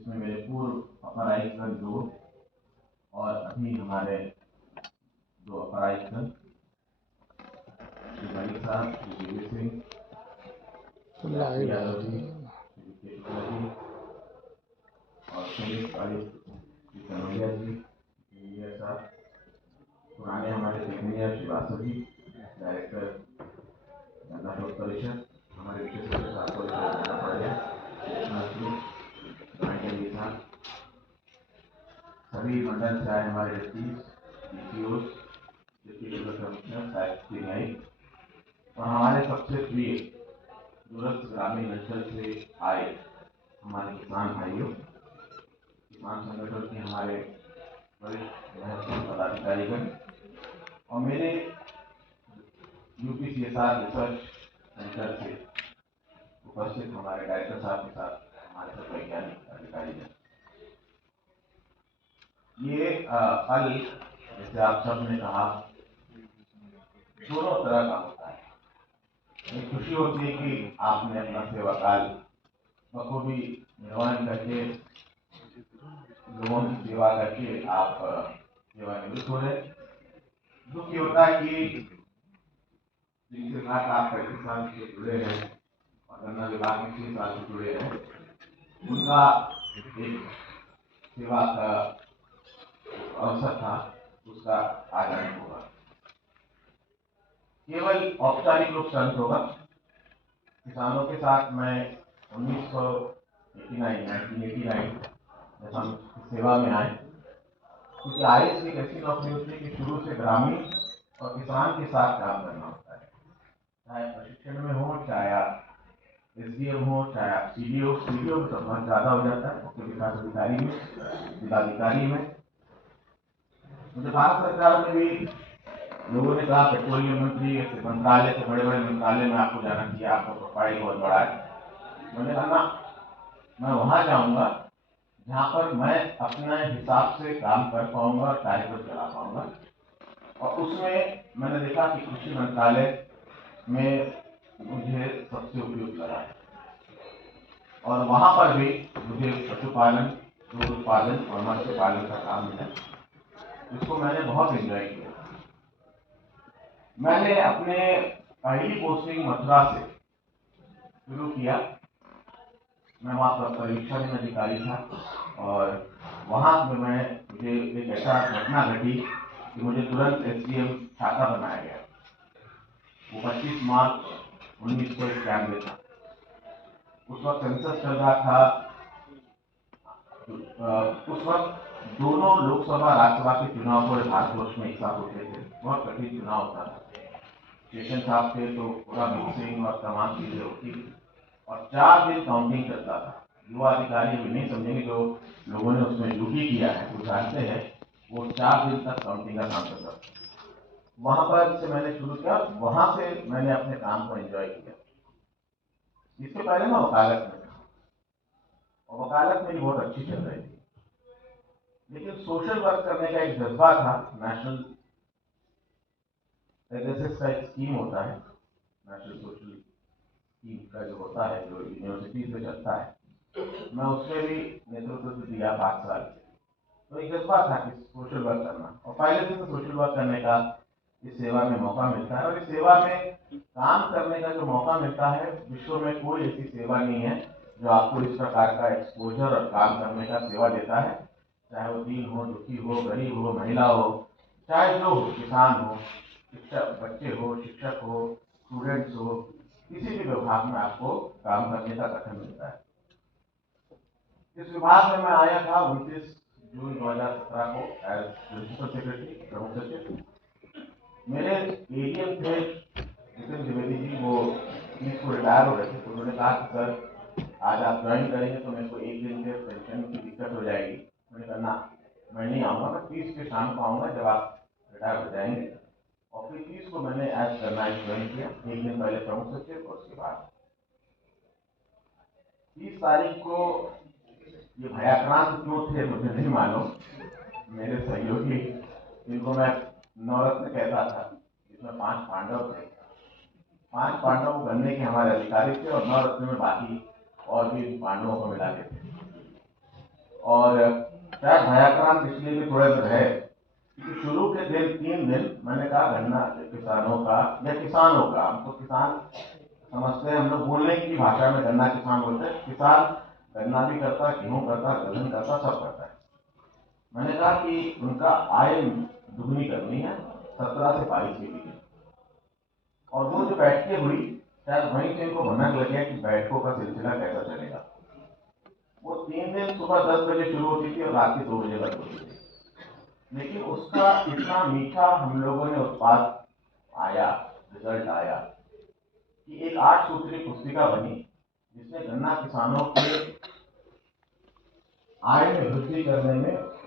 जिसमें मेरे पूर्व अपर आयुक्त 2 और अभी हमारे 2 अपर आयुक्त श्री मलिक साहब, श्री देवी सिंह, श्री यादव जी, श्री के शुक्ला जी और संयुक्त आयुक्त श्री कनौजिया जी, इंजीनियर साहब, पुराने हमारे इंजीनियर श्रीवास्तव जी, डायरेक्टर जनता शोध परिषद, हमारे विशेष साहब, सभी मंडल से आए हमारे DPOs, डिप्टी कमिश्नर और हमारे सबसे प्रिय दूरस्थ ग्रामीण अंचल से आए हमारे किसान भाइयों, किसान संगठन के हमारे वरिष्ठ महत्वपूर्ण पदाधिकारीगण और मेरे UPCSR रिसर्च सेंटर से उपस्थित हमारे डायरेक्टर साहब के साथ हमारे सब वैज्ञानिक अधिकारीगण। ये फल जैसे आप सब ने कहा दोनों तरह का होता है। एक खुशी होती है कि आपने अपना सेवा काल बखूबी निर्वहन करके लोगों की सेवा करके आप सेवानिवृत्त हो रहे। दुख ये होता है कि जिनके साथ आप 35 साल से जुड़े हैं और गन्ना विभाग में 6 साल से जुड़े हैं, उनका एक सेवा का अवसर था, उसका आज अंत होगा। केवल औपचारिक रूप से अंत होगा। किसानों के साथ मैं 1989 जब हम सेवा में आए, क्योंकि IAS एक ऐसी नौकरी होती है कि शुरू से ग्रामीण और किसान के साथ काम करना होता है, चाहे प्रशिक्षण में हो, चाहे आप SDM हो, चाहे आप CDO में तो बहुत ज़्यादा हो जाता है, मुख्य विकास अधिकारी में, जिलाधिकारी में। मुझे भारत सरकार में भी लोगों ने कहा पेट्रोलियम मंत्री मंत्रालय से बड़े बड़े मंत्रालय में आपको जाना चाहिए, आपका प्रोफाइल बहुत बड़ा है। मैंने कहा ना, मैं वहां जाऊंगा जहां पर मैं अपने हिसाब से काम कर पाऊंगा और कार्यक्रम चला पाऊंगा। और उसमें मैंने देखा कि कृषि मंत्रालय में मुझे सबसे उपयुक्त लगा और वहां पर भी मुझे पशुपालन, दूध उत्पादन और मत्स्य पालन का काम मिला, जिसको मैंने बहुत एंजॉय किया। मैंने अपने पहली पोस्टिंग मथुरा से शुरू किया। मैं वहाँ पर परीक्षण अधिकारी था और वहाँ पे मुझे एक ऐसा घटना घटी कि मुझे तुरंत SDM छाता बनाया गया। वो 25 मार्च 1991 था। उस वक्त सेंसस चल रहा था। उस वक्त दोनों लोकसभा राज्यसभा के चुनाव पूरे भारतवर्ष में एक साथ होते थे। बहुत कठिन चुनाव होता था। स्टेशन साहब थे तो पूरा मिक्सिंग और तमाम चीजें होती थी और 4 दिन काउंटिंग चलता था। युवा अधिकारी अभी नहीं समझेंगे, जो लोगों ने उसमें ड्यूटी किया है वो जानते हैं, वो 4 दिन तक काउंटिंग का काम करता था। वहां पर से मैंने शुरू किया, वहां से मैंने अपने काम को एंजॉय किया। इसके पहले मैं वकालत में था और वकालत मेरी बहुत अच्छी चल रही थी, लेकिन सोशल वर्क करने का एक जज्बा था। नेशनल एसएस का एक स्कीम होता है, नेशनल सोशल स्कीम का जो होता है, जो यूनिवर्सिटी से चलता है, मैं उसमें भी नेतृत्व दिया 5 साल। तो एक जज्बा था कि सोशल वर्क करना, और पहले से तो सोशल वर्क करने का इस सेवा में मौका मिलता है। और इस सेवा में काम करने का जो मौका मिलता है, विश्व में कोई ऐसी सेवा नहीं है जो आपको इस प्रकार का एक्सपोजर और काम करने का सेवा देता है। चाहे वो दीन हो, दुखी हो, गरीब हो, महिला हो, चाहे जो हो, किसान हो, शिक्षक, बच्चे हो, शिक्षक हो, स्टूडेंट्स हो, किसी भी विभाग में आपको काम करने का गठन मिलता है। इस विभाग में मैं आया था 29 जून 2017 को एज प्रिंसिपल सेक्रेटरी, प्रमुख सचिव। मेरे ADM थे जितिन द्विवेदी जी, वो 30 को रिटायर हो रहे थे, तो उन्होंने कहा कि सर आज आप ज्वाइन करेंगे तो मेरे को 1 दिन के पेंशन की दिक्कत हो जाएगी। मैंने कहा ना, मैं नहीं आऊँगा, मैं 30 के शाम को आऊँगा जब आप रिटायर हो जाएंगे। और फिर 30 को मैंने एज करनाइट ज्वाइन किया, 1 दिन पहले प्रमुख सचिव और उसके बाद 30 तारीख को ये भयाक्रांत क्यों थे मुझे नहीं मालूम। मेरे सहयोगी, जिनको मैं नवरत्न कहता था, जिसमें 5 पांडव थे, 5 पांडव बनने के हमारे अधिकारी थे और नवरत्न में बाकी और भी पांडवों को मिला के थे। और शायद भयाक्रांत इसलिए भी थोड़े से है कि शुरू के दिन 3 दिन मैंने कहा गन्ना किसानों का या किसानों का, हम तो किसान समझते हैं, हम लोग बोलने की भाषा में गन्ना किसान बोलते हैं। किसान गन्ना भी करता, गेहूं करता, दलहन करता, सब करता है। मैंने कहा कि उनका आय दुगनी करनी है 17 से 22 के बीच। और वो जो बैठकें हुई, शायद वहीं से इनको भनक लग गया कि बैठकों का सिलसिला कैसा चलेगा। वो 3 दिन सुबह 10 बजे शुरू होती थी और रात के 2 बजे बंद होती थी, लेकिन उसका इतना मीठा हम लोगों ने उत्पाद आया, रिजल्ट आया कि एक 8 सूत्री पुस्तिका बनी जिसने गन्ना किसानों के आय में वृद्धि करने में